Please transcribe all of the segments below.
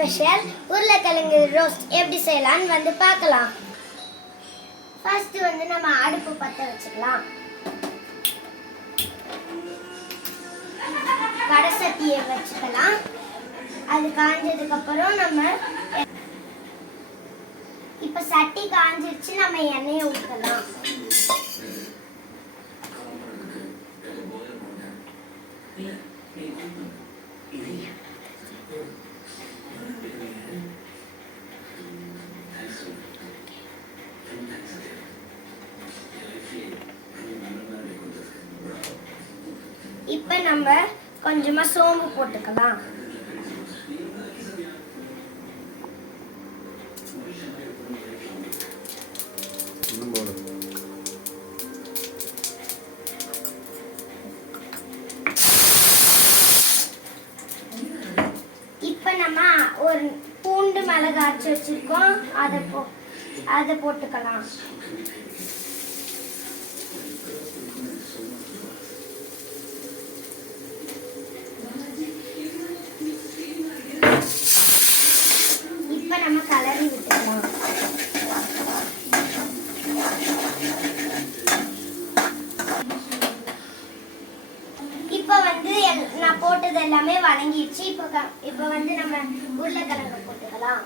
Special உருளைக்கிழங்கு roast எப்படி செய்யலாம்னு வந்து பார்க்கலாம். ஃபர்ஸ்ட் வந்து நம்ம அடுப்பு பற்ற வச்சுக்கலாம். வடை சட்டியை வச்சுக்கலாம். அது காஞ்சதுக்கு அப்புறம் நம்ம இப்ப சட்டி காஞ்சிருச்சு, நம்ம எண்ணெயை ஊற்றலாம். இப்ப நம்ம கொஞ்சமா சோம்பு போட்டுக்கலாம். இப்ப நம்ம ஒரு பூண்டு மிளகு அரைச்சு வச்சிருக்கோம், அதை போட்டுக்கலாம். இப்ப நம்ம கலரி விட்டுக்கலாம். இப்ப வந்து நான் போட்டது எல்லாமே வதங்கிடுச்சு. இப்ப வந்து நம்ம உருளைக்கிழங்கு போட்டுக்கலாம்.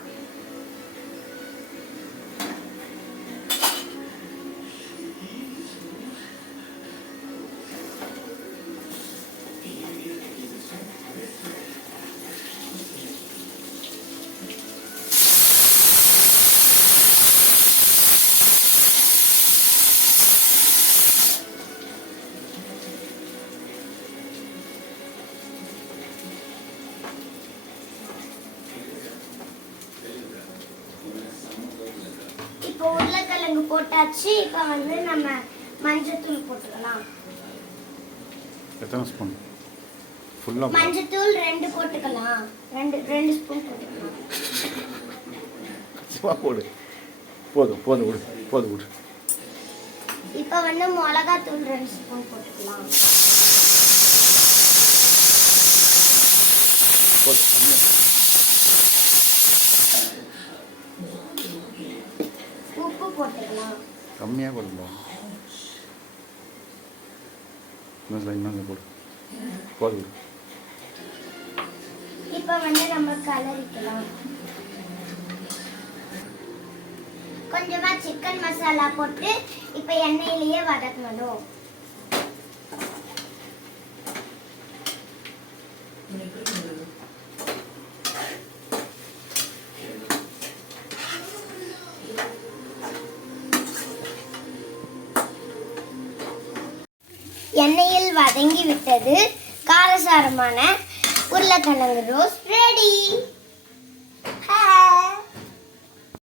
இப்போ உருளைக்கிழங்கு போட்டாச்சு. இப்போ வந்து நம்ம மஞ்சத்தூள் போட்டுக்கலாம். எத்தனை ஸ்பூன்? ஃபுல்லா மஞ்சத்தூள் 2 போட்டுக்கலாம். 2 ஸ்பூன் போட்டுக்கலாம். போடு. போதும் விடு. விடு. இப்போ வந்து மிளகாத்தூள் 2 ஸ்பூன் போட்டுக்கலாம். உப்பு போட்டுக்கலாம். கம்மியாக போடலாம். இன்னும் போடு. இப்போ வந்து நம்ம கலரிக்கலாம். கொஞ்சமா சிக்கன் மசாலா போட்டு இப்போ எண்ணெயிலேயே வதக்கணும். எண்ணெயில் வதங்கி விட்டது. காரசாரமான உருளைக்கிழங்கு ரோஸ்ட் ரெடி.